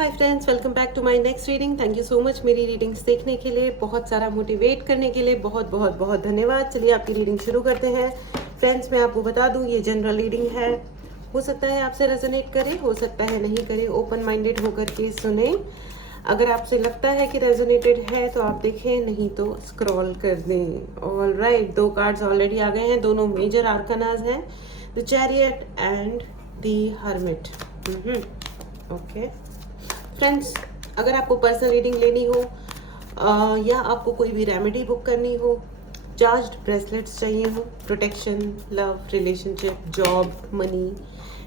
Hi friends, welcome back to my next reading. Thank you so much मेरी readings देखने के लिए, बहुत सारा मोटिवेट करने के लिए बहुत बहुत बहुत धन्यवाद। चलिए आपकी रीडिंग शुरू करते हैं। फ्रेंड्स, मैं आपको बता दूं ये जनरल रीडिंग है। हो सकता है आपसे रेजोनेट करे, हो सकता है नहीं करे। ओपन माइंडेड होकर के सुने। अगर आपसे लगता है कि रेजोनेटेड है तो आप देखें, नहीं तो स्क्रॉल कर दें। ऑल राइट, 2 कार्ड्स ऑलरेडी आ गए हैं। दोनों मेजर आर्कानाज हैं, the chariot and the hermit. Okay friends, अगर आपको पर्सनल रीडिंग लेनी हो या आपको कोई भी रेमेडी बुक करनी हो, चार्ज्ड ब्रेसलेट्स चाहिए हो, protection, love, relationship, job, money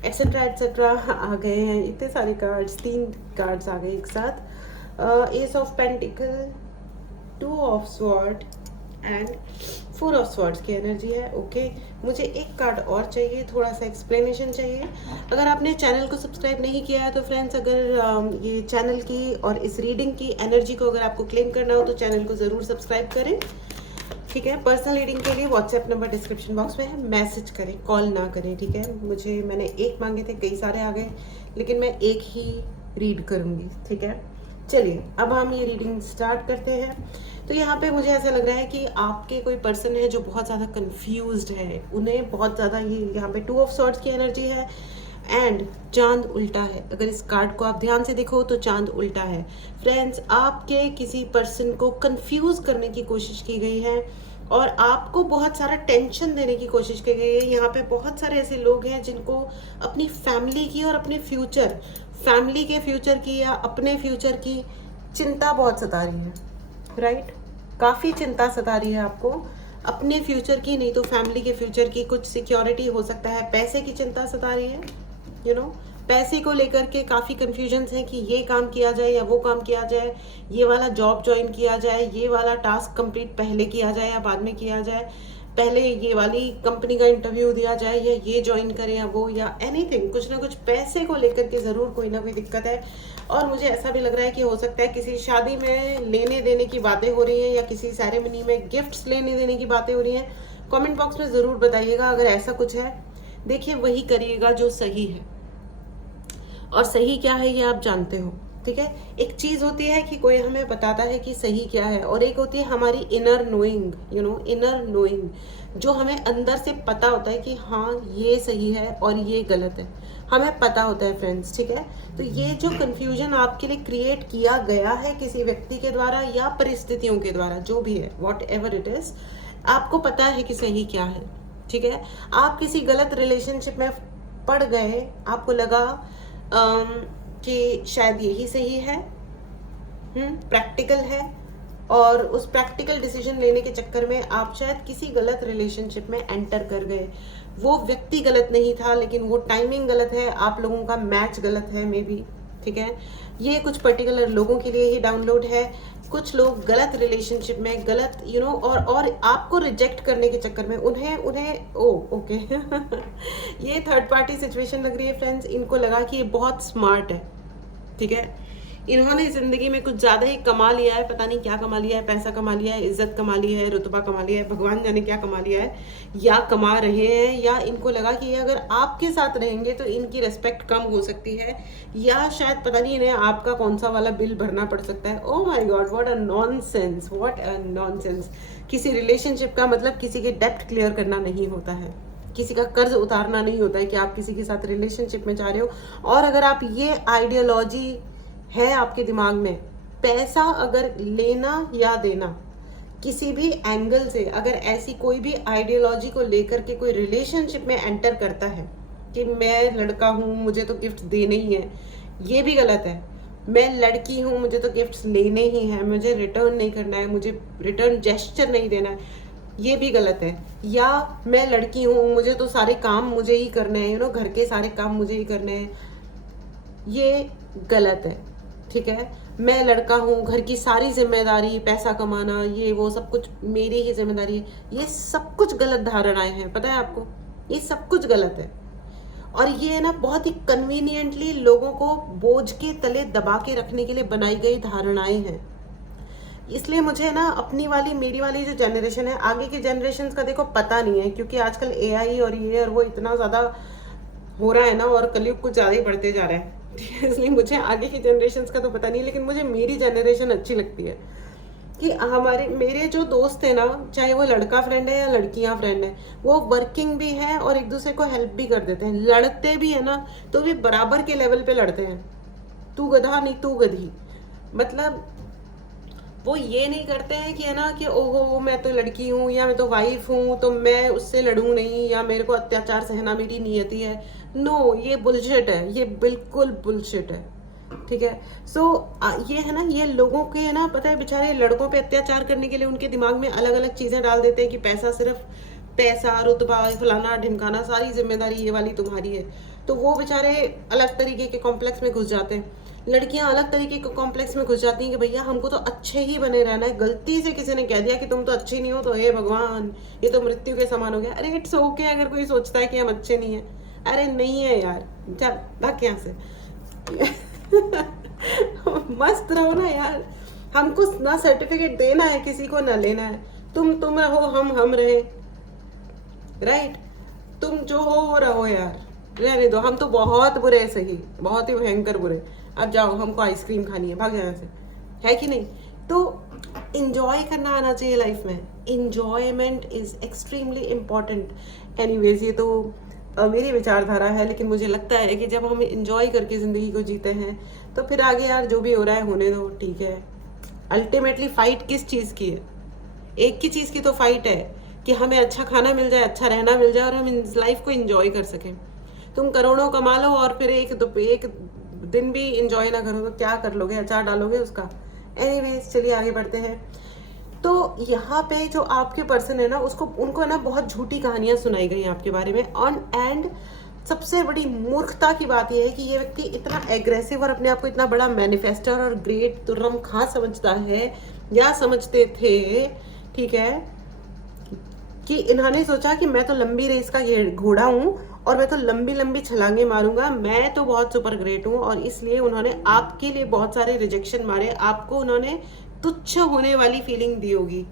etcetera etcetera आ गए हैं। इतने सारे कार्ड्स, 3 कार्ड्स आ गए एक साथ। S of pentacle, 2 of sword and 4 of swords की एनर्जी है। ओके, मुझे एक कार्ड और चाहिए, थोड़ा सा एक्सप्लेनेशन चाहिए। अगर आपने चैनल को सब्सक्राइब नहीं किया है तो फ्रेंड्स, अगर ये चैनल की और इस रीडिंग की एनर्जी को अगर आपको क्लेम करना हो तो चैनल को ज़रूर सब्सक्राइब करें। ठीक है, पर्सनल रीडिंग के लिए व्हाट्सएप नंबर डिस्क्रिप्शन बॉक्स में है, मैसेज करें, कॉल ना करें। ठीक है, मैंने एक मांगे थे, कई सारे आ गए, लेकिन मैं एक ही रीड करूँगी। ठीक है, चलिए अब हम ये रीडिंग स्टार्ट करते हैं। तो यहाँ पे मुझे ऐसा लग रहा है कि आपके कोई पर्सन है जो बहुत ज़्यादा कंफ्यूज्ड है, उन्हें बहुत ज़्यादा ये यहाँ पे 2 ऑफ सॉर्ड्स की एनर्जी है एंड चांद उल्टा है। अगर इस कार्ड को आप ध्यान से देखो तो चांद उल्टा है। फ्रेंड्स, आपके किसी पर्सन को कंफ्यूज करने की कोशिश की गई है और आपको बहुत सारा टेंशन देने की कोशिश की गई है। यहाँ पे बहुत सारे ऐसे लोग हैं जिनको अपनी फैमिली की और अपने फ्यूचर, फैमिली के फ्यूचर की या अपने फ्यूचर की चिंता बहुत सता रही है। राइट, काफ़ी चिंता सता रही है आपको अपने फ्यूचर की, नहीं तो फैमिली के फ्यूचर की। कुछ सिक्योरिटी हो सकता है, पैसे की चिंता सता रही है। पैसे को लेकर के काफ़ी कन्फ्यूजन्स हैं कि ये काम किया जाए या वो काम किया जाए, ये वाला जॉब ज्वाइन किया जाए, ये वाला टास्क कंप्लीट पहले किया जाए या बाद में किया जाए, पहले ये वाली कंपनी का इंटरव्यू दिया जाए या ये ज्वाइन करें या वो, या एनीथिंग। कुछ ना कुछ पैसे को लेकर के ज़रूर कोई ना कोई दिक्कत है। और मुझे ऐसा भी लग रहा है कि हो सकता है किसी शादी में लेने देने की बातें हो रही हैं या किसी सेरेमनी में गिफ्ट्स लेने देने की बातें हो रही हैं। कमेंट बॉक्स में ज़रूर बताइएगा अगर ऐसा कुछ है। देखिए, वही करिएगा जो सही है, और सही क्या है ये आप जानते हो। ठीक है, एक चीज़ होती है कि कोई हमें बताता है कि सही क्या है, और एक होती है हमारी इनर नोइंग, इनर नोइंग, जो हमें अंदर से पता होता है कि हाँ ये सही है और ये गलत है, हमें पता होता है फ्रेंड्स। ठीक है, तो ये जो कन्फ्यूजन आपके लिए क्रिएट किया गया है किसी व्यक्ति के द्वारा या परिस्थितियों के द्वारा, जो भी है, वॉट एवर इट इज, आपको पता है कि सही क्या है। ठीक है, आप किसी गलत रिलेशनशिप में पड़ गए, आपको लगा कि शायद यही सही है, प्रैक्टिकल है, और उस प्रैक्टिकल डिसीजन लेने के चक्कर में आप शायद किसी गलत रिलेशनशिप में एंटर कर गए। वो व्यक्ति गलत नहीं था, लेकिन वो टाइमिंग गलत है, आप लोगों का मैच गलत है मे बी। ठीक है, ये कुछ पर्टिकुलर लोगों के लिए ही डाउनलोड है। कुछ लोग गलत रिलेशनशिप में गलत और आपको रिजेक्ट करने के चक्कर में उन्हें ओके ये थर्ड पार्टी सिचुएशन लग रही है फ्रेंड्स। इनको लगा कि ये बहुत स्मार्ट है। ठीक है, इन्होंने ज़िंदगी में कुछ ज़्यादा ही कमा लिया है, पता नहीं क्या कमा लिया है, पैसा कमा लिया है, इज्जत कमा ली है, रुतबा कमा लिया है, भगवान जाने क्या कमा लिया है या कमा रहे हैं, या इनको लगा कि ये अगर आपके साथ रहेंगे तो इनकी रेस्पेक्ट कम हो सकती है, या शायद पता नहीं इन्हें आपका कौन सा वाला बिल भरना पड़ सकता है। Oh my God, what a nonsense, what a nonsense. किसी रिलेशनशिप का मतलब किसी के डेप्ट क्लियर करना नहीं होता है, किसी का कर्ज उतारना नहीं होता है कि आप किसी के साथ रिलेशनशिप में जा रहे हो। और अगर आप ये आइडियोलॉजी है आपके दिमाग में, पैसा अगर लेना या देना, किसी भी एंगल से अगर ऐसी कोई भी आइडियोलॉजी को लेकर के कोई रिलेशनशिप में एंटर करता है कि मैं लड़का हूँ मुझे तो गिफ्ट देने ही है, ये भी गलत है। मैं लड़की हूँ मुझे तो गिफ्ट्स लेने ही हैं, मुझे रिटर्न नहीं करना है, मुझे रिटर्न जेस्चर नहीं देना है, ये भी गलत है। या मैं लड़की हूँ मुझे तो सारे काम मुझे ही करने हैं, घर के सारे काम मुझे ही करने हैं, ये गलत है। ठीक है, मैं लड़का हूँ, घर की सारी जिम्मेदारी, पैसा कमाना, ये वो सब कुछ मेरी ही जिम्मेदारी है, ये सब कुछ गलत धारणाएं हैं। पता है आपको, ये सब कुछ गलत है। और ये ना बहुत ही कन्वीनियंटली लोगों को बोझ के तले दबा के रखने के लिए बनाई गई धारणाएं हैं। इसलिए मुझे ना अपनी वाली, मेरी वाली जो जनरेशन है, आगे की जनरेशन का देखो पता नहीं है, क्योंकि आजकल AI और ये और वो इतना ज़्यादा हो रहा है ना, और कलयुग कुछ ज़्यादा ही बढ़ते जा रहा है। इसलिए मुझे आगे की जनरेशन का तो पता नहीं, लेकिन मुझे मेरी जनरेशन अच्छी लगती है कि हमारे मेरे जो दोस्त है ना, चाहे वो लड़का फ्रेंड है या लड़कियां फ्रेंड है, वो वर्किंग भी है और एक दूसरे को हेल्प भी कर देते हैं। लड़ते भी है ना तो भी बराबर के लेवल पे लड़ते हैं, तू गधा नहीं तू गधी। मतलब वो ये नहीं करते हैं कि है ना कि ओहो मैं तो लड़की हूँ या मैं तो वाइफ हूँ तो मैं उससे लड़ूं नहीं, या मेरे को अत्याचार सहना मेरी नियति है। नो, ये बुलशिट है, ये बिल्कुल बुलशिट है। ठीक है। सो ये है ना, ये लोगों के है ना, पता है बेचारे लड़कों पे अत्याचार करने के लिए उनके दिमाग में अलग अलग चीजें डाल देते हैं कि पैसा, सिर्फ पैसा, रुतबा, फलाना ढिमकाना, सारी जिम्मेदारी ये वाली तुम्हारी है। तो वो बेचारे अलग तरीके के कॉम्प्लेक्स में घुस जाते हैं। लड़कियां अलग तरीके के कॉम्प्लेक्स में घुस जाती हैं कि भैया हमको तो अच्छे ही बने रहना है, गलती से किसी ने कह दिया कि तुम तो अच्छे नहीं हो तो हे भगवान ये तो मृत्यु के समान हो गया। अरे इट्स ओके अगर कोई सोचता है कि हम अच्छे नहीं है, अरे नहीं है यार, चल भाग यहाँ से। मस्त रहो ना यार, हमको ना सर्टिफिकेट देना है किसी को ना लेना है। तुम रहो, हम रहे, राइट। तुम जो हो वो रहो यार, रहने दो। हम तो बहुत बुरे, सही बहुत ही भयंकर बुरे। अब जाओ, हमको आइसक्रीम खानी है, भाग यहाँ से, है कि नहीं। तो इंजॉय करना आना चाहिए लाइफ में, enjoyment is extremely important. Anyways, ये तो मेरी विचारधारा है, लेकिन मुझे लगता है कि जब हम इंजॉय करके ज़िंदगी को जीते हैं तो फिर आगे यार जो भी हो रहा है होने दो, ठीक है। अल्टीमेटली फाइट किस चीज़ की है? एक ही चीज़ की तो फाइट है कि हमें अच्छा खाना मिल जाए, अच्छा रहना मिल जाए और हम इस लाइफ को इंजॉय कर सकें। तुम करोड़ों कमा लो और फिर एक दिन भी इंजॉय ना करो तो क्या कर लोगे? अचार डालोगे उसका? एनीवेज, चलिए आगे बढ़ते हैं। तो यहाँ पे जो आपके पर्सन है ना, उसको उनको ना बहुत झूठी कहानियां सुनाई गई आपके बारे में ऑन एंड। सबसे बड़ी मूर्खता की बात यह है कि ये व्यक्ति इतना एग्रेसिव और अपने आप को इतना बड़ा मैनिफेस्टर और ग्रेट तुर्रम खां समझता है या समझते थे, ठीक है, कि इन्होंने सोचा कि मैं तो लंबी रेस का ये घोड़ा हूँ और मैं तो लंबी लंबी छलांगे मारूंगा, मैं तो बहुत सुपर ग्रेट हूँ, और इसलिए उन्होंने आपके लिए बहुत सारे रिजेक्शन मारे, आपको उन्होंने तुच्छ होने वाली फीलिंग दी होगी।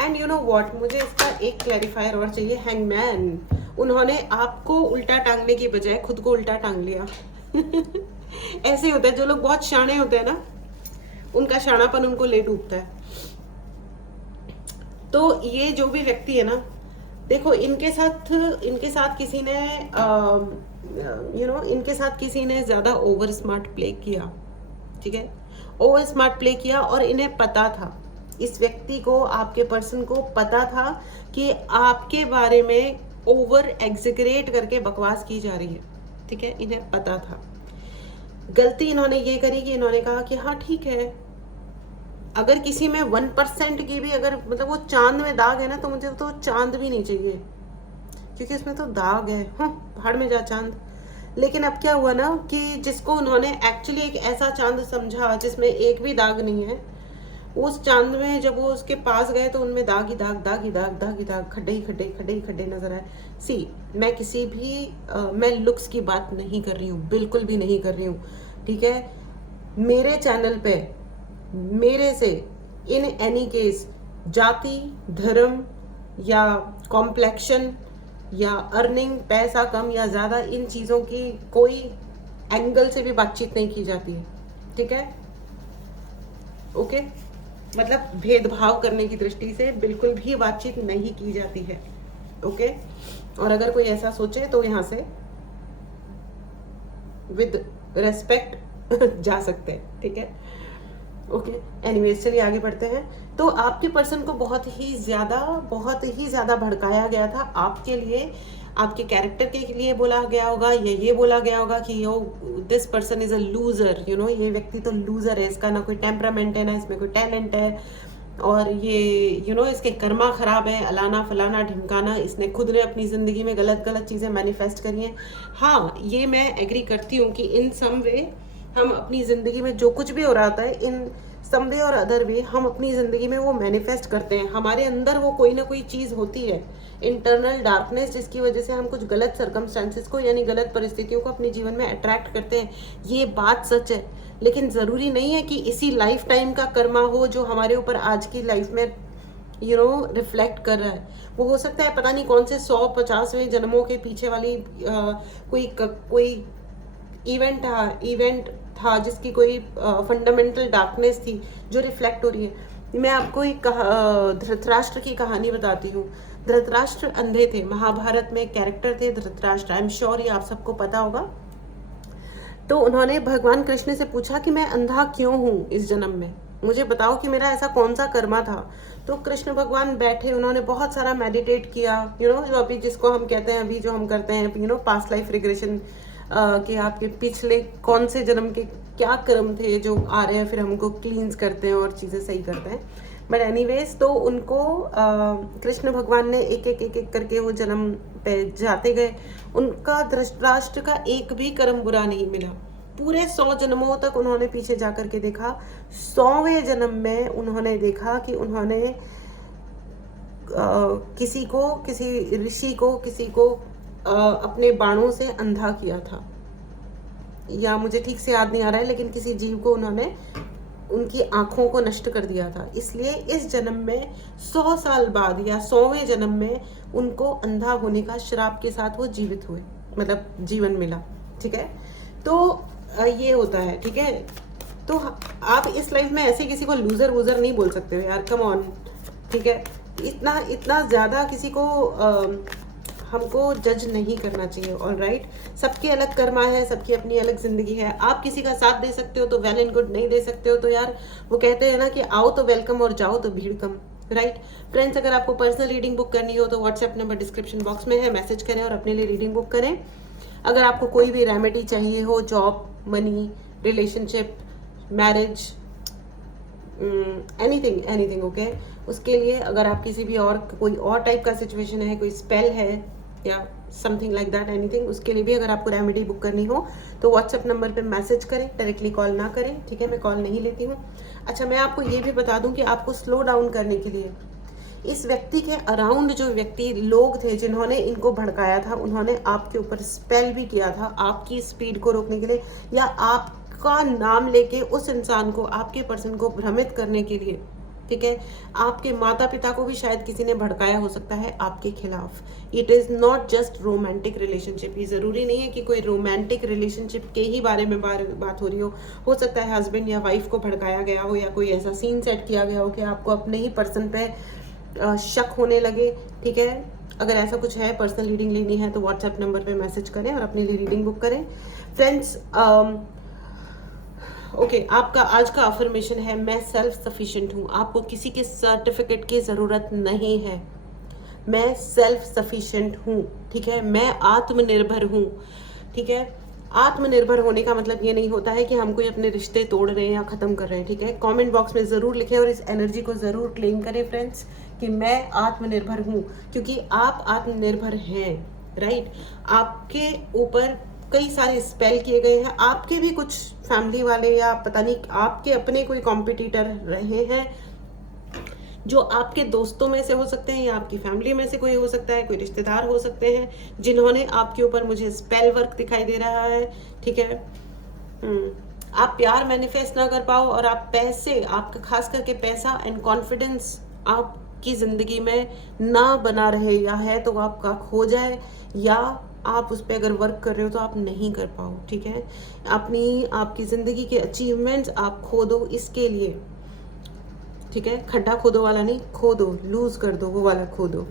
एंड यू नो व्हाट, मुझे इसका एक क्लैरिफायर और चाहिए। हैंगमैन, उन्होंने आपको उल्टा टांगने की बजाय खुद को उल्टा टांग लिया। ऐसे ही होता है, जो लोग बहुत शाणे होते हैं ना, उनका शाणापन उनको ले डूबता है। तो ये जो भी व्यक्ति है ना, देखो इनके साथ किसी ने इनके साथ किसी ने ज्यादा ओवर स्मार्ट प्ले किया, ठीक है, ओवर स्मार्ट प्ले किया, और इन्हें पता था, इस व्यक्ति को, आपके पर्सन को पता था कि आपके बारे में ओवर एग्जिगरेट करके बकवास की जा रही है, ठीक है, इन्हें पता था। गलती इन्होंने ये करी कि इन्होंने कहा कि हाँ ठीक है, अगर किसी में 1% की भी अगर मतलब वो चांद में दाग है ना, तो मुझे तो चांद भी नहीं चाहिए, क्योंकि उसमें तो दाग है, भाड़ में जा चांद। लेकिन अब क्या हुआ ना कि जिसको उन्होंने एक्चुअली एक ऐसा चांद समझा जिसमें एक भी दाग नहीं है, उस चांद में जब वो उसके पास गए तो उनमें दाग ही दाग, दाग ही दाग, दाग ही दाग, खड्डे ही खड्डे, खड्डे ही खड्डे नजर आए। सी, मैं किसी भी मैं लुक्स की बात नहीं कर रही हूँ, बिल्कुल भी नहीं कर रही हूँ, ठीक है। मेरे चैनल पे मेरे से इन एनी केस जाति, धर्म या कॉम्प्लेक्शन या अर्निंग, पैसा कम या ज़्यादा, इन चीज़ों की कोई एंगल से भी बातचीत नहीं की जाती है, ठीक है, ओके। मतलब भेदभाव करने की दृष्टि से बिल्कुल भी बातचीत नहीं की जाती है, ओके। और अगर कोई ऐसा सोचे तो यहाँ से विद रेस्पेक्ट जा सकते हैं, ठीक है, ओके। एनीवेज, चलिए आगे बढ़ते हैं। तो आपके पर्सन को बहुत ही ज्यादा भड़काया गया था आपके लिए, आपके कैरेक्टर के लिए बोला गया होगा, या ये बोला गया होगा कि yo this person is a loser, you know, ये व्यक्ति तो लूजर है, इसका ना कोई टेम्परामेंट है ना इसमें कोई टैलेंट है, और ये यू नो इसके कर्मा खराब है, अलाना फलाना ढिमकाना, इसने खुद ने अपनी ज़िंदगी में गलत गलत चीज़ें मैनिफेस्ट करी हैं। हाँ, ये मैं एग्री करती हूँ कि इन सम वे हम अपनी ज़िंदगी में जो कुछ भी हो रहा है, इन सम वे और अदर वे हम अपनी ज़िंदगी में वो मैनिफेस्ट करते हैं। हमारे अंदर वो कोई ना कोई चीज़ होती है, इंटरनल डार्कनेस, जिसकी वजह से हम कुछ गलत सर्कमस्टेंसेस को यानी गलत परिस्थितियों को अपने जीवन में अट्रैक्ट करते हैं। ये बात सच है, लेकिन ज़रूरी नहीं है कि इसी लाइफ टाइम का कर्मा हो जो हमारे ऊपर आज की लाइफ में यू नो रिफ्लेक्ट कर रहा है। वो हो सकता है पता नहीं कौन से 150वें जन्मों के पीछे वाली कोई इवेंट था जिसकी कोई फंडामेंटल डार्कनेस थी जो रिफ्लेक्ट हो रही है। मैं आपको एक धृतराष्ट्र की कहानी बताती हूँ। धृतराष्ट्र अंधे थे, महाभारत में कैरेक्टर थे धृतराष्ट्र, आई एम श्योर ये आप सबको पता होगा। तो उन्होंने भगवान कृष्ण से पूछा कि मैं अंधा क्यों हूँ इस जन्म में, मुझे बताओ कि मेरा ऐसा कौन सा कर्मा था। तो कृष्ण भगवान बैठे, उन्होंने बहुत सारा मेडिटेट किया, जो अभी जिसको हम कहते हैं, अभी जो हम करते हैं पास्ट लाइफ रिग्रेशन, कि आपके पिछले कौन से जन्म के क्या कर्म थे जो आ रहे हैं, फिर हमको क्लींस करते हैं और चीज़ें सही करते हैं। बट एनीवेज, तो उनको कृष्ण भगवान ने एक करके वो जन्म पे जाते गए। उनका धृतराष्ट्र का एक भी कर्म बुरा नहीं मिला। पूरे 100 जन्मों तक उन्होंने पीछे जा करके देखा। 100वें जन्म में उन्होंने देखा कि उन्होंने किसी ऋषि को अपने बाणों से अंधा किया था, या मुझे ठीक से याद नहीं आ रहा है, लेकिन किसी जीव को उन्होंने उनकी आंखों को नष्ट कर दिया था। इसलिए इस जन्म में 100 साल बाद या 100वें जन्म में उनको अंधा होने का श्राप के साथ वो जीवित हुए, मतलब जीवन मिला। ठीक है, तो ये होता है। ठीक है, तो आप इस लाइफ में ऐसे किसी को लूजर वूजर नहीं बोल सकते हो यार, कम ऑन। ठीक है, इतना ज्यादा किसी को हमको जज नहीं करना चाहिए। ऑलराइट, सबके अलग कर्मा है, सबकी अपनी अलग जिंदगी है। आप किसी का साथ दे सकते हो तो वेल एंड गुड, नहीं दे सकते हो तो यार वो कहते हैं ना कि आओ तो वेलकम और जाओ तो भीड़ कम। राइट फ्रेंड्स, अगर आपको पर्सनल रीडिंग बुक करनी हो तो व्हाट्सएप नंबर डिस्क्रिप्शन बॉक्स में है, मैसेज करें और अपने लिए रीडिंग बुक करें। अगर आपको कोई भी रेमेडी चाहिए हो, job, money, relationship, marriage, anything okay, उसके लिए अगर आप किसी भी और कोई और टाइप का सिचुएशन है, कोई स्पेल है या समथिंग लाइक दैट, एनीथिंग, उसके लिए भी अगर आपको रेमेडी बुक करनी हो तो व्हाट्सएप नंबर पे मैसेज करें, डायरेक्टली कॉल ना करें। ठीक है, मैं कॉल नहीं लेती हूँ। अच्छा, मैं आपको ये भी बता दूं कि आपको स्लो डाउन करने के लिए इस व्यक्ति के अराउंड जो लोग थे जिन्होंने इनको भड़काया था, उन्होंने आपके ऊपर स्पेल भी किया था आपकी स्पीड को रोकने के लिए, या आपका नाम लेके उस इंसान को, आपके पर्सन को भ्रमित करने के लिए। ठीक है, आपके माता पिता को भी शायद किसी ने भड़काया हो सकता है आपके खिलाफ। It is not just romantic relationship, ये जरूरी नहीं है कि कोई रोमांटिक रिलेशनशिप के ही बारे में बात हो रही हो सकता है हस्बैंड या वाइफ को भड़काया गया हो, या कोई ऐसा सीन सेट किया गया हो कि आपको अपने ही पर्सन पे शक होने लगे। ठीक है, अगर ऐसा कुछ है, पर्सनल रीडिंग लेनी है तो व्हाट्सएप नंबर पे मैसेज करें और अपने लिए रीडिंग बुक करें। फ्रेंड्स, ओके, आपका आज का अफर्मेशन है, मैं सेल्फ सफिशिएंट हूँ। आपको किसी के सर्टिफिकेट की ज़रूरत नहीं है, मैं सेल्फ सफिशिएंट हूँ। ठीक है, मैं आत्मनिर्भर हूँ। ठीक है, आत्मनिर्भर होने का मतलब ये नहीं होता है कि हम कोई अपने रिश्ते तोड़ रहे हैं या ख़त्म कर रहे हैं। ठीक है, कमेंट बॉक्स में ज़रूर लिखें और इस एनर्जी को ज़रूर क्लेम करें फ्रेंड्स कि मैं आत्मनिर्भर हूँ, क्योंकि आप आत्मनिर्भर हैं। राइट, आपके ऊपर कई सारे स्पेल किए गए हैं, आपके भी कुछ फैमिली वाले या पता नहीं आपके अपने कोई कॉम्पिटिटर रहे हैं, जो आपके दोस्तों में से हो सकते हैं या आपकी फैमिली में से कोई हो सकता है, कोई रिश्तेदार हो सकते हैं, जिन्होंने आपके ऊपर, मुझे स्पेल वर्क दिखाई दे रहा है। ठीक है, आप प्यार मैनिफेस्ट ना कर पाओ और आप पैसे, आपका खास करके पैसा एंड कॉन्फिडेंस आपकी जिंदगी में ना बना रहे, या है तो आपका खो जाए, या आप उस पर अगर वर्क कर रहे हो तो आप नहीं कर पाओ। ठीक है, आपकी जिंदगी के अचीवमेंट्स आप खो दो इसके लिए। ठीक है, खड्डा खोदो वाला नहीं, खो दो, लूज कर दो, वो वाला खो दो।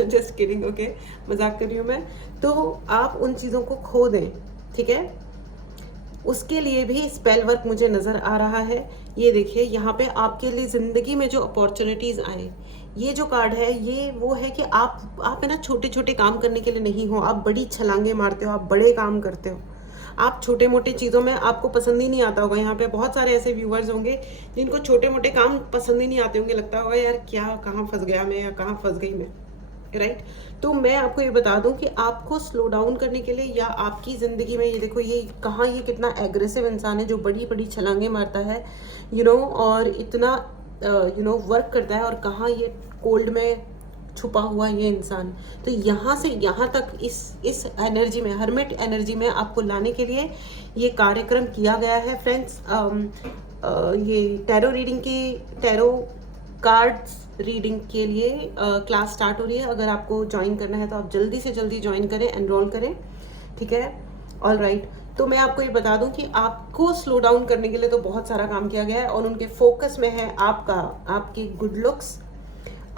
जस्ट किडिंग, ओके, मजाक कर रही हूँ मैं। तो आप उन चीज़ों को खो दें। ठीक है, उसके लिए भी स्पेल वर्क मुझे नज़र आ रहा है। ये देखिए, यहाँ पे आपके लिए ज़िंदगी में जो अपॉर्चुनिटीज़ आए, ये जो कार्ड है, ये वो है कि आप है ना, छोटे छोटे काम करने के लिए नहीं हो, आप बड़ी छलांगे मारते हो, आप बड़े काम करते हो। आप छोटे मोटे चीज़ों में आपको पसंद ही नहीं आता होगा। यहाँ पे बहुत सारे ऐसे व्यूअर्स होंगे जिनको छोटे मोटे काम पसंद ही नहीं आते होंगे, लगता होगा यार क्या, कहाँ फंस गया मैं, या कहाँ फंस गई मैं। राइट, तो मैं आपको ये बता दूं कि आपको स्लो डाउन करने के लिए, या आपकी ज़िंदगी में, ये देखो ये कहाँ, ये कितना एग्रेसिव इंसान है जो बड़ी बड़ी छलांगे मारता है, और इतना वर्क करता है, और कहाँ ये कोल्ड में छुपा हुआ ये इंसान। तो यहाँ से यहाँ तक इस एनर्जी में, हर्मिट एनर्जी में आपको लाने के लिए ये कार्यक्रम किया गया है फ्रेंड्स। ये टैरो कार्ड्स रीडिंग के लिए क्लास स्टार्ट हो रही है। अगर आपको ज्वाइन करना है तो आप जल्दी से जल्दी ज्वाइन करें, एनरोल करें। ठीक है, ऑल राइट, तो मैं आपको ये बता दूं कि आपको स्लो डाउन करने के लिए तो बहुत सारा काम किया गया है और उनके फोकस में है आपकी गुड लुक्स,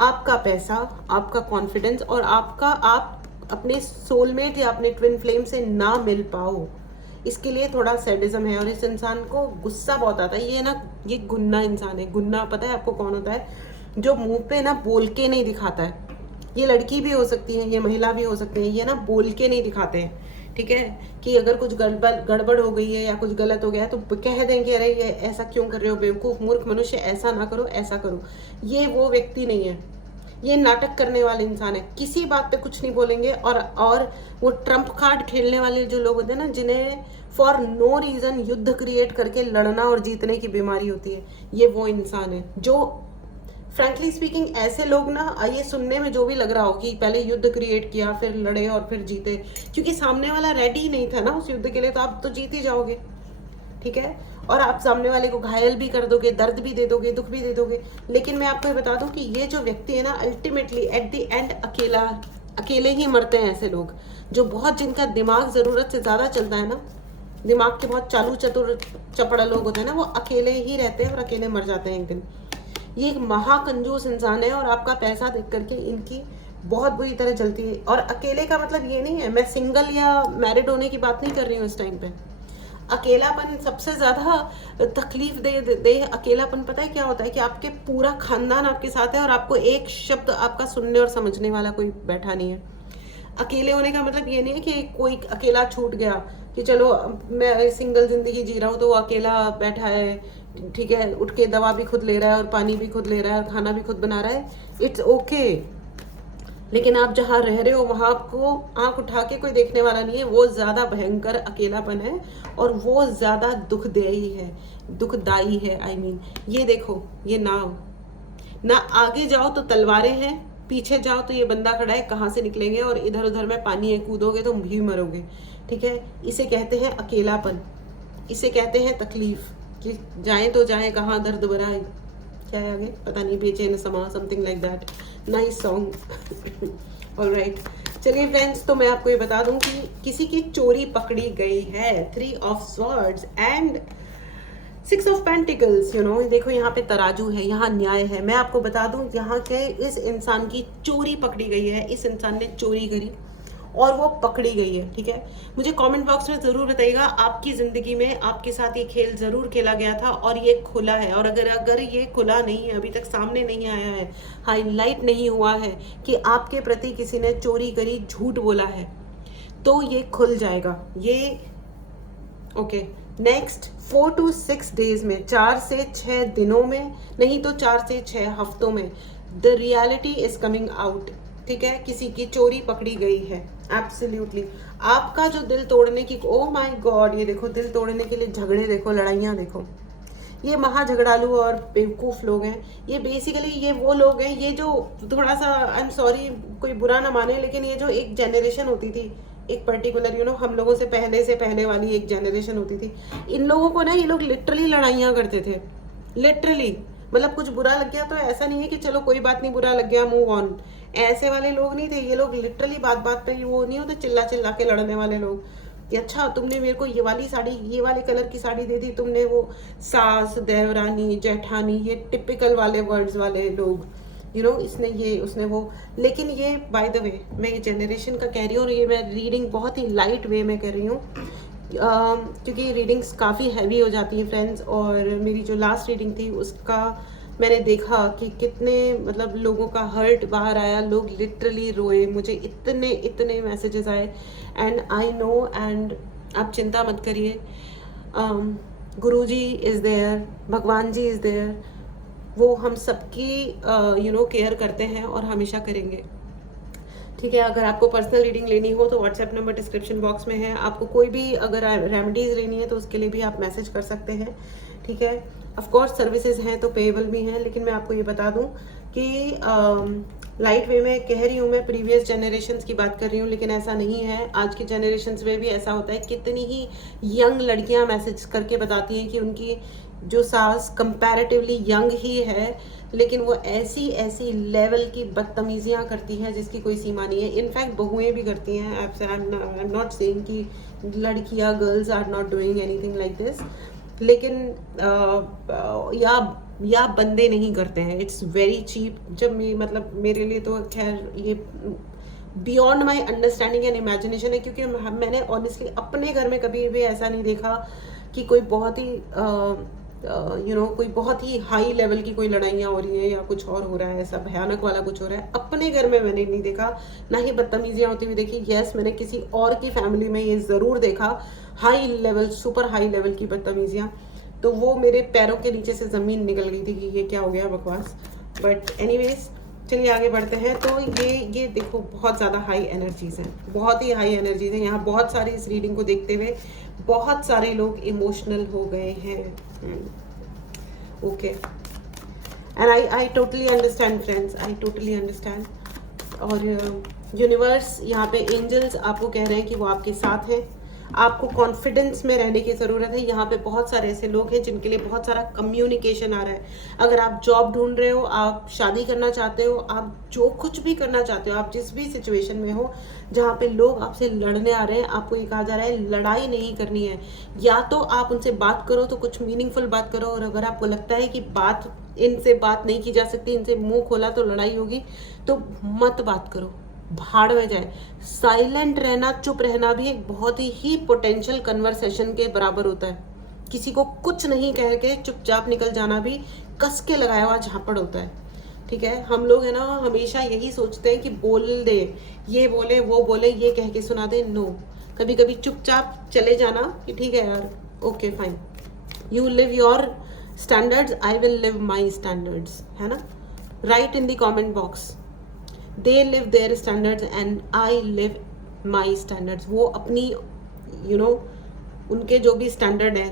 आपका पैसा, आपका कॉन्फिडेंस और आप अपने सोलमेट या अपने ट्विन फ्लेम से ना मिल पाओ, इसके लिए थोड़ा सैडिज्म है। और इस इंसान को गुस्सा बहुत आता है, ये गुन्ना इंसान है। गुन्ना पता है आपको कौन होता है? जो मुंह पे ना बोल के नहीं दिखाता है। ये लड़की भी हो सकती है, ये महिला भी हो सकती है, ये ना बोल के नहीं दिखाते हैं, ठीक है, कि अगर कुछ गड़बड़ हो गई है या कुछ गलत हो गया है तो कह दें कि अरे ये ऐसा क्यों कर रहे हो बेवकूफ़ मूर्ख मनुष्य, ऐसा ना करो, ऐसा करो। ये वो व्यक्ति नहीं है, ये नाटक करने वाले इंसान है, किसी बात पे कुछ नहीं बोलेंगे। और वो ट्रम्प कार्ड खेलने वाले जो लोग होते हैं ना, जिन्हें फॉर नो रीज़न युद्ध क्रिएट करके लड़ना और जीतने की बीमारी होती है, ये वो इंसान है। जो फ्रैंकली स्पीकिंग ऐसे लोग ना, ये सुनने में जो भी लग रहा हो कि पहले युद्ध क्रिएट किया फिर लड़े और फिर जीते, क्योंकि सामने वाला रेडी नहीं था ना उस युद्ध के लिए, तो आप तो जीत ही जाओगे, ठीक है। और आप सामने वाले को घायल भी कर दोगे, दर्द भी दे दोगे, दुख भी दे दोगे। लेकिन मैं आपको ये बता दूं कि ये जो व्यक्ति है ना, अल्टीमेटली एट द एंड अकेले ही मरते हैं। ऐसे लोग जो बहुत, जिनका दिमाग ज़रूरत से ज़्यादा चलता है ना, दिमाग के बहुत चालू चतुर चपड़ा लोग होते हैं ना, वो अकेले ही रहते हैं और अकेले मर जाते हैं एक दिन। ये एक महाकंजूस इंसान है और आपका पैसा देख करके इनकी बहुत बुरी तरह जलती है। और अकेले का मतलब ये नहीं है, मैं सिंगल या मैरिड होने की बात नहीं कर रही हूँ इस टाइम पे। अकेलापन सबसे ज़्यादा तकलीफ दे अकेलापन पता है क्या होता है? कि आपके पूरा खानदान आपके साथ है और आपको एक शब्द आपका सुनने और समझने वाला कोई बैठा नहीं है। अकेले होने का मतलब ये नहीं है कि कोई अकेला छूट गया कि चलो मैं सिंगल जिंदगी जी रहा हूँ तो वो अकेला बैठा है, ठीक है, उठ के दवा भी खुद ले रहा है और पानी भी खुद ले रहा है और खाना भी खुद बना रहा है, इट्स ओके। लेकिन आप जहाँ रह रहे हो वहाँ आपको आंख उठा के कोई देखने वाला नहीं है, वो ज़्यादा भयंकर अकेलापन है और वो ज़्यादा दुखदाई है। आई मीन ये देखो, ये नाव ना, आगे जाओ तो तलवारें हैं, पीछे जाओ तो ये बंदा खड़ा है, कहाँ से निकलेंगे? और इधर उधर में पानी है, कूदोगे तो भी मरोगे, ठीक है। इसे कहते हैं अकेलापन, इसे कहते हैं तकलीफ, कि जाएं तो जाएं कहाँ, दर्द भरा है, क्या है आगे पता नहीं, बेचैन समा, something like that, nice song. Alright, चलिए फ्रेंड्स, तो मैं आपको ये बता दूं कि किसी की चोरी पकड़ी गई है। 3 of swords and 6 of pentacles, you know, देखो यहाँ पे तराजू है, यहाँ न्याय है। मैं आपको बता दूं यहाँ के इस इंसान की चोरी पकड़ी गई है, इस इंसान ने चोरी करी और वो पकड़ी गई है, ठीक है। मुझे कमेंट बॉक्स में ज़रूर बताइएगा आपकी ज़िंदगी में आपके साथ ये खेल ज़रूर खेला गया था और ये खुला है। और अगर ये खुला नहीं है, अभी तक सामने नहीं आया है, हाईलाइट नहीं हुआ है कि आपके प्रति किसी ने चोरी करी, झूठ बोला है, तो ये खुल जाएगा। ये ओके, नेक्स्ट 4 to 6 डेज में, 4 से 6 दिनों में, नहीं तो 4 से 6 हफ्तों में the reality is coming out, ठीक है। किसी की चोरी पकड़ी गई है, एब्सोल्युटली। आपका जो दिल तोड़ने की, ओह माय गॉड, ये देखो दिल तोड़ने के लिए झगड़े देखो, लड़ाइयाँ देखो, ये महा झगड़ालू और बेवकूफ़ लोग हैं। ये बेसिकली ये वो लोग हैं, ये जो थोड़ा सा, आई एम सॉरी कोई बुरा ना माने, लेकिन ये जो एक जनरेशन होती थी, एक पर्टिकुलर यू नो हम लोगों से पहले वाली एक जनरेशन होती थी, इन लोगों को ना ये लोग लिटरली लड़ाइयाँ करते थे, लिटरली। मतलब कुछ बुरा लग गया तो ऐसा नहीं है कि चलो कोई बात नहीं, बुरा लग गया मूव ऑन, ऐसे वाले लोग नहीं थे ये लोग। लिटरली बात बात पे वो नहीं होते चिल्ला चिल्ला के लड़ने वाले लोग कि अच्छा तुमने मेरे को ये वाली साड़ी, ये वाले कलर की साड़ी दे दी तुमने, वो सास, देवरानी, जेठानी, ये टिपिकल वाले वर्ड्स वाले लोग, यू नो, इसने ये उसने वो। लेकिन ये बाय द वे मैं ये जनरेशन का कह रही हूँ और ये मैं रीडिंग बहुत ही लाइट वे में कर रही हूँ, क्योंकि रीडिंग्स काफ़ी हैवी हो जाती हैं फ्रेंड्स। और मेरी जो लास्ट रीडिंग थी उसका मैंने देखा कि कितने मतलब लोगों का हर्ट बाहर आया, लोग लिटरली रोए, मुझे इतने मैसेजेस आए, एंड आई नो, एंड आप चिंता मत करिए, गुरुजी इज़ देयर, भगवान जी इज़ देयर, वो हम सबकी यू नो केयर करते हैं और हमेशा करेंगे, ठीक है। अगर आपको पर्सनल रीडिंग लेनी हो तो व्हाट्सएप नंबर डिस्क्रिप्शन बॉक्स में है, आपको कोई भी अगर रेमेडीज़ लेनी है तो उसके लिए भी आप मैसेज कर सकते हैं, ठीक है। ऑफ कोर्स सर्विसेज हैं तो पेएबल भी हैं, लेकिन मैं आपको ये बता दूं कि लाइट वे में कह रही हूँ, मैं प्रीवियस जनरेशन्स की बात कर रही हूँ, लेकिन ऐसा नहीं है। आज की जनरेशन्स में भी ऐसा होता है। कितनी ही यंग लड़कियाँ मैसेज करके बताती हैं कि उनकी जो सास कंपैरेटिवली यंग ही है, लेकिन वो ऐसी ऐसी लेवल की बदतमीजियाँ करती हैं जिसकी कोई सीमा नहीं है। इनफैक्ट बहुएँ भी करती हैं। आई एम नॉट सेइंग कि लड़कियाँ, girls are not doing anything like this, लेकिन या बंदे नहीं करते हैं। It's very cheap. जब मतलब मेरे लिए तो खैर ये beyond my understanding and imagination है, क्योंकि मैंने ऑनेस्टली अपने घर में कभी भी ऐसा नहीं देखा कि कोई बहुत ही कोई बहुत ही हाई लेवल की कोई लड़ाइयाँ हो रही हैं या कुछ और हो रहा है, ऐसा भयानक वाला कुछ हो रहा है। अपने घर में मैंने नहीं देखा, ना ही बदतमीजियाँ होती हुई देखी। यस, मैंने किसी और की फैमिली में ये ज़रूर देखा, high level, super high level की बदतमीजियाँ। तो वो मेरे पैरों के नीचे से ज़मीन निकल गई थी कि ये क्या हो गया बकवास। बट एनीवेज, चलिए आगे बढ़ते हैं। तो ये देखो, बहुत ज़्यादा हाई एनर्जीज़ हैं, बहुत ही हाई एनर्जीज़ हैं। यहाँ बहुत सारी इस रीडिंग को देखते हुए बहुत सारे लोग इमोशनल हो गए हैं। Okay, and I totally understand friends, I totally understand. और यूनिवर्स, यहाँ पे एंजल्स आपको कह रहे हैं कि वो आपके साथ हैं। आपको कॉन्फिडेंस में रहने की ज़रूरत है। यहाँ पे बहुत सारे ऐसे लोग हैं जिनके लिए बहुत सारा कम्युनिकेशन आ रहा है। अगर आप जॉब ढूंढ रहे हो, आप शादी करना चाहते हो, आप जो कुछ भी करना चाहते हो, आप जिस भी सिचुएशन में हो जहाँ पे लोग आपसे लड़ने आ रहे हैं, आपको ये कहा जा रहा है लड़ाई नहीं करनी है। या तो आप उनसे बात करो तो कुछ मीनिंगफुल बात करो, और अगर आपको लगता है कि इनसे बात नहीं की जा सकती, इनसे मुंह खोला तो लड़ाई होगी, तो मत बात करो, भाड़ में जाए। साइलेंट रहना, चुप रहना भी एक बहुत ही पोटेंशियल कन्वर्सेशन के बराबर होता है। किसी को कुछ नहीं कह के चुपचाप निकल जाना भी कस के लगाया हुआ झापड़ होता है। ठीक है, हम लोग है ना हमेशा यही सोचते हैं कि बोल दे, ये बोले वो बोले, ये कह के सुना दे। नो, कभी कभी चुपचाप चले जाना कि ठीक है यार, okay fine, you live your standards, I will live my standards, है ना। Right in the comment box, they live their standards and I live my standards। वो अपनी उनके जो भी स्टैंडर्ड है,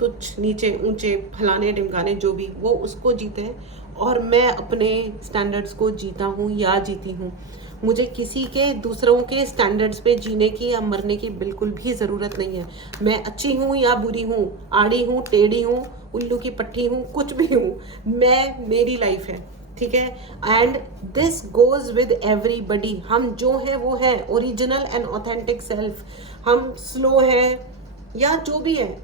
तुच्छ, नीचे, ऊंचे, फलाने ढिमकाने, जो भी, वो उसको जीते हैं, और मैं अपने स्टैंडर्ड्स को जीता हूँ या जीती हूँ। मुझे किसी के, दूसरों के स्टैंडर्ड्स पे जीने की या मरने की बिल्कुल भी ज़रूरत नहीं है। मैं अच्छी हूँ या बुरी हूँ, आड़ी हूँ, टेढ़ी हूँ, उल्लू की पट्टी हूँ, कुछ भी हूँ, मेरी लाइफ है। ठीक है, and this goes with everybody. हम जो है वो है, ओरिजिनल एंड ऑथेंटिक सेल्फ। हम स्लो है या जो भी है,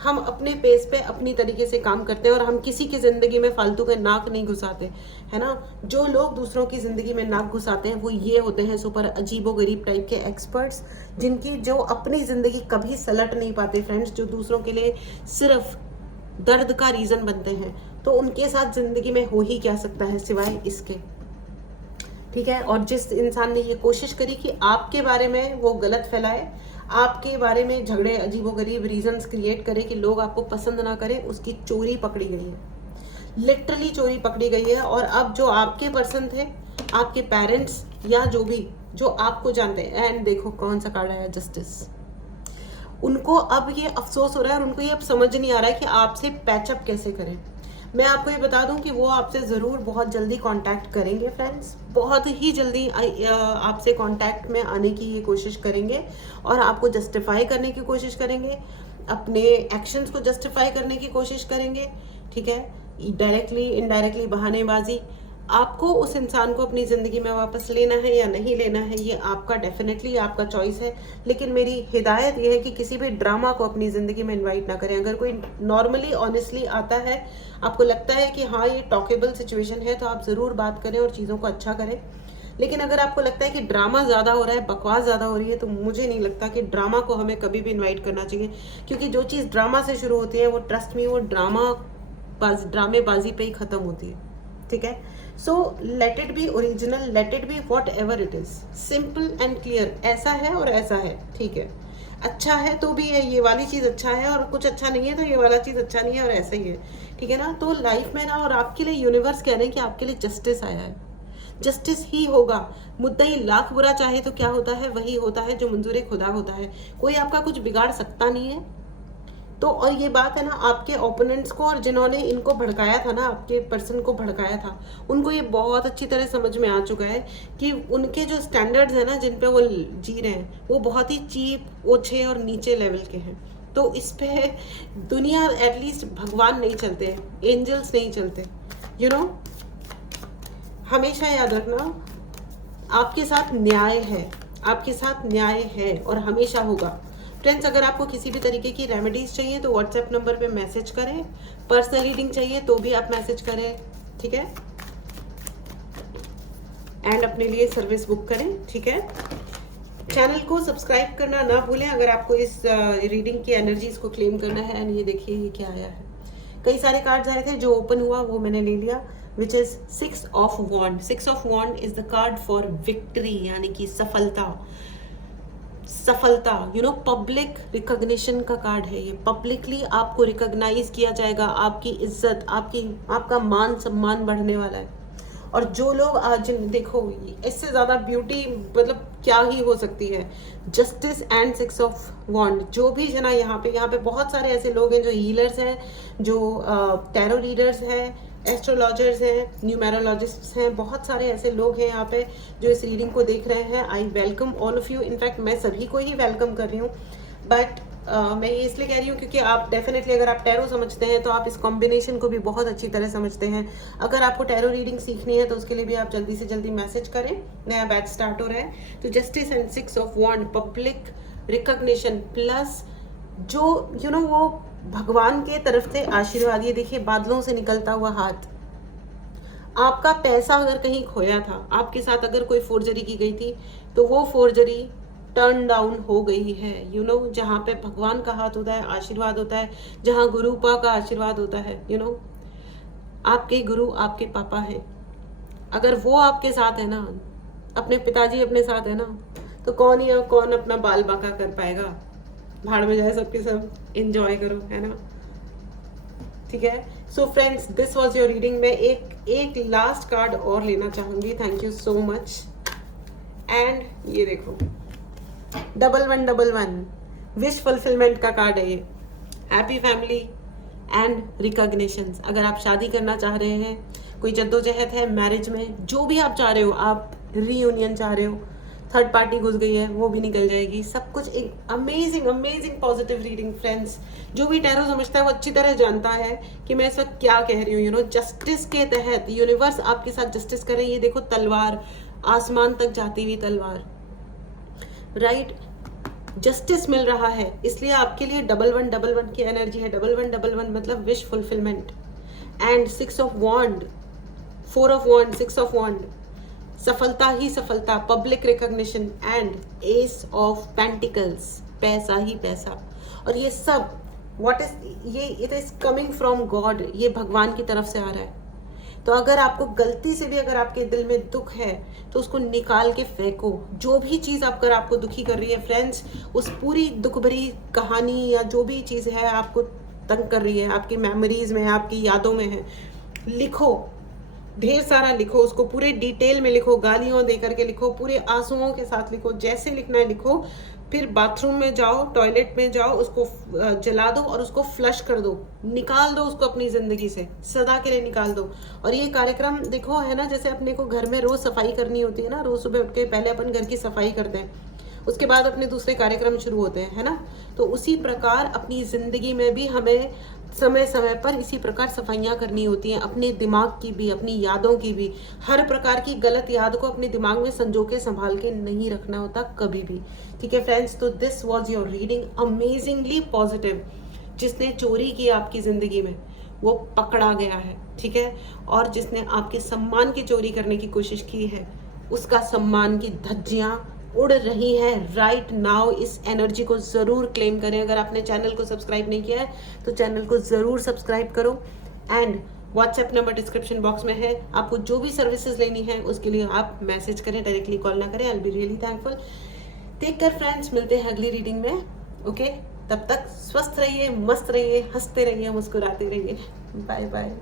हम अपने पेस पे अपनी तरीके से काम करते हैं, और हम किसी की ज़िंदगी में फालतू का नाक नहीं घुसाते, है ना। जो लोग दूसरों की ज़िंदगी में नाक घुसाते हैं वो ये होते हैं सुपर अजीबोगरीब टाइप के एक्सपर्ट्स, जो अपनी ज़िंदगी कभी सलट नहीं पाते फ्रेंड्स, जो दूसरों के लिए सिर्फ दर्द का रीज़न बनते हैं। तो उनके साथ ज़िंदगी में हो ही क्या सकता है सिवाय इसके। ठीक है, और जिस इंसान ने ये कोशिश करी कि आपके बारे में वो गलत फैलाए, आपके बारे में झगड़े, अजीबोगरीब रीजंस क्रिएट करे कि लोग आपको पसंद ना करें, उसकी चोरी पकड़ी गई है, लिटरली चोरी पकड़ी गई है। और अब जो आपके पर्सन थे, आपके पेरेंट्स या जो भी, जो आपको जानते हैं, एंड देखो कौन सा कार्ड आया, जस्टिस, उनको अब ये अफसोस हो रहा है और उनको ये अब समझ नहीं आ रहा है कि आपसे पैचअप कैसे करें। मैं आपको ये बता दूं कि वो आपसे ज़रूर बहुत जल्दी कांटेक्ट करेंगे फ्रेंड्स, बहुत ही जल्दी आपसे कांटेक्ट में आने की ये कोशिश करेंगे, और आपको जस्टिफाई करने की कोशिश करेंगे, अपने एक्शंस को जस्टिफाई करने की कोशिश करेंगे। ठीक है, डायरेक्टली इनडायरेक्टली, बहानेबाजी। आपको उस इंसान को अपनी ज़िंदगी में वापस लेना है या नहीं लेना है, ये आपका डेफिनेटली आपका चॉइस है। लेकिन मेरी हिदायत ये है कि किसी भी ड्रामा को अपनी ज़िंदगी में इनवाइट ना करें। अगर कोई नॉर्मली ऑनेस्टली आता है, आपको लगता है कि हाँ ये टॉकेबल सिचुएशन है, तो आप ज़रूर बात करें और चीज़ों को अच्छा करें। लेकिन अगर आपको लगता है कि ड्रामा ज़्यादा हो रहा है, बकवास ज़्यादा हो रही है, तो मुझे नहीं लगता कि ड्रामा को हमें कभी भी इन्वाइट करना चाहिए, क्योंकि जो चीज़ ड्रामा से शुरू होती है वो ट्रस्ट मी, वो ड्रामेबाजी पे ही ख़त्म होती है। ठीक है, so let it be original, let it be what ever it is, simple and clear. ऐसा है और ऐसा है, ठीक है। अच्छा है तो भी है, ये वाली चीज़ अच्छा है, और कुछ अच्छा नहीं है तो ये वाला चीज़ अच्छा नहीं है, और ऐसा ही है। ठीक है ना, तो लाइफ में ना, और आपके लिए यूनिवर्स कह रहे हैं कि आपके लिए जस्टिस आया है, जस्टिस ही होगा। मुद्दई लाख बुरा चाहे तो क्या होता है, वही होता है जो मंजूर खुदा होता है। कोई आपका कुछ बिगाड़ सकता नहीं है, तो और ये बात है ना आपके ओपोनेंट्स को और जिन्होंने इनको भड़काया था ना, आपके पर्सन को भड़काया था, उनको ये बहुत अच्छी तरह समझ में आ चुका है कि उनके जो स्टैंडर्ड्स हैं ना जिन पे वो जी रहे हैं वो बहुत ही चीप, ओछे और नीचे लेवल के हैं। तो इस पे दुनिया, एटलीस्ट भगवान नहीं चलते, एंजल्स नहीं चलते, यू नो। हमेशा याद रखना आपके साथ न्याय है, आपके साथ न्याय है और हमेशा होगा। फ्रेंड्स, अगर आपको किसी भी तरीके की रेमेडीज चाहिए तो व्हाट्सएप नंबर पे मैसेज करें, पर्सनल रीडिंग चाहिए तो भी आप मैसेज करें, ठीक है, एंड अपने लिए सर्विस बुक करें, ठीक है। चैनल को सब्सक्राइब करना ना भूलें अगर आपको इस रीडिंग की एनर्जीज को क्लेम करना है। एंड ये देखिए ये क्या आया है, कई सारे कार्ड्स आए थे, जो ओपन हुआ वो मैंने ले लिया, which is 6 of wand. 6 of wand is the card for victory, यानी कि सफलता, सफलता, यू नो, पब्लिक रिकॉग्निशन का कार्ड है ये। पब्लिकली आपको रिकॉग्नाइज किया जाएगा, आपकी इज्जत, आपका मान सम्मान बढ़ने वाला है। और जो लोग आज देखो, इससे ज्यादा ब्यूटी मतलब क्या ही हो सकती है। जस्टिस एंड 6 ऑफ वॉन्ड, जो भी जना यहाँ पे बहुत सारे ऐसे लोग हैं जो हीलर्स हैं, जो टैरो रीडर्स हैं, एस्ट्रोलॉजर्स हैं, न्यूमेरोलॉजिस्ट्स हैं, बहुत सारे ऐसे लोग हैं यहाँ पे जो इस रीडिंग को देख रहे हैं। I welcome all of you, in fact मैं सभी को ही वेलकम कर रही हूँ। बट मैं ये इसलिए कह रही हूँ क्योंकि आप डेफिनेटली अगर आप टैरो समझते हैं तो आप इस कॉम्बिनेशन को भी बहुत अच्छी तरह समझते हैं। अगर आपको टैरो रीडिंग सीखनी है तो उसके लिए भी आप जल्दी से जल्दी मैसेज करें, नया बैच स्टार्ट हो रहा है। तो justice and 6 of wand, public recognition plus जो यू नो वो भगवान के तरफ से आशीर्वाद। ये देखिए बादलों से निकलता हुआ हाथ। आपका पैसा अगर कहीं खोया था, आपके साथ अगर कोई फोर्जरी की गई थी, तो वो फोर्जरी टर्न डाउन हो गई है, यू नो। जहाँ पे भगवान का हाथ होता है, आशीर्वाद होता है, जहाँ गुरुपा का आशीर्वाद होता है, यू नो, आपके गुरु आपके पापा है। अगर वो आपके साथ है ना, अपने पिताजी अपने साथ है ना, तो कौन अपना बाल बांका कर पाएगा। भाड़ में जाए सबके सब, एंजॉय करो, है ना, ठीक है। So friends, this was your reading. मैं एक लास्ट कार्ड और लेना चाहूंगी, thank you so much. And ये देखो 1111 विश फुलफिलमेंट का कार्ड है ये। Happy family and recognition. अगर आप शादी करना चाह रहे हैं, कोई जद्दोजहद है मैरिज में, जो भी आप चाह रहे हो, आप रीयूनियन चाह रहे हो, थर्ड पार्टी घुस गई है वो भी निकल जाएगी, सब कुछ एक amazing amazing positive reading. Friends, जो भी टैरो समझता है वो अच्छी तरह जानता है कि मैं इस वक्त क्या कह रही हूँ, यू नो। जस्टिस के तहत यूनिवर्स आपके साथ जस्टिस कर रही है। ये देखो तलवार, आसमान तक जाती हुई तलवार, राइट। जस्टिस मिल रहा है, इसलिए आपके लिए 1111 की एनर्जी है। 1111 मतलब wish fulfilment. And 6 of wand, 4 of wand, 6 of wand, सफलता ही सफलता, public recognition and ace of pentacles, पैसा ही पैसा। और ये सब व्हाट इज ये, it is coming from God, ये भगवान की तरफ से आ रहा है। तो अगर आपको गलती से भी अगर आपके दिल में दुख है तो उसको निकाल के फेंको। जो भी चीज़ अगर आपको दुखी कर रही है फ्रेंड्स, उस पूरी दुख भरी कहानी या जो भी चीज़ है आपको तंग कर रही है, आपकी मेमोरीज में, आपकी यादों में है, लिखो, ढेर सारा लिखो, उसको पूरे डिटेल में लिखो, गालियों दे करके लिखो, पूरे आंसुओं के साथ लिखो, जैसे लिखना है लिखो। फिर बाथरूम में जाओ, टॉयलेट में जाओ, उसको जला दो और उसको फ्लश कर दो, निकाल दो उसको अपनी जिंदगी से, सदा के लिए निकाल दो। और ये कार्यक्रम देखो है ना, जैसे अपने को घर में रोज सफाई करनी होती है ना, रोज सुबह उठ के पहले अपन घर की सफाई करते हैं, उसके बाद अपने दूसरे कार्यक्रम शुरू होते हैं, है ना। तो उसी प्रकार अपनी जिंदगी में भी हमें समय समय पर इसी प्रकार सफाइयाँ करनी होती हैं, अपने दिमाग की भी, अपनी यादों की भी। हर प्रकार की गलत याद को अपने दिमाग में संजो के संभाल के नहीं रखना होता कभी भी, ठीक है फ्रेंड्स। तो this was your reading, amazingly positive. जिसने चोरी की आपकी जिंदगी में वो पकड़ा गया है, ठीक है। और जिसने आपके सम्मान की चोरी करने की कोशिश की है, उसका सम्मान की धज्जियां उड़ रही है राइट नाउ। इस एनर्जी को ज़रूर क्लेम करें। अगर आपने चैनल को सब्सक्राइब नहीं किया है तो चैनल को ज़रूर सब्सक्राइब करो। And WhatsApp number description box में है, आपको जो भी सर्विसेज लेनी है उसके लिए आप मैसेज करें, डायरेक्टली कॉल ना करें। I will be really thankful. Take care friends, मिलते हैं अगली रीडिंग में, ओके। तब तक स्वस्थ रहिए, मस्त रहिए, हंसते रहिए, मुस्कुराते रहिए। Bye bye.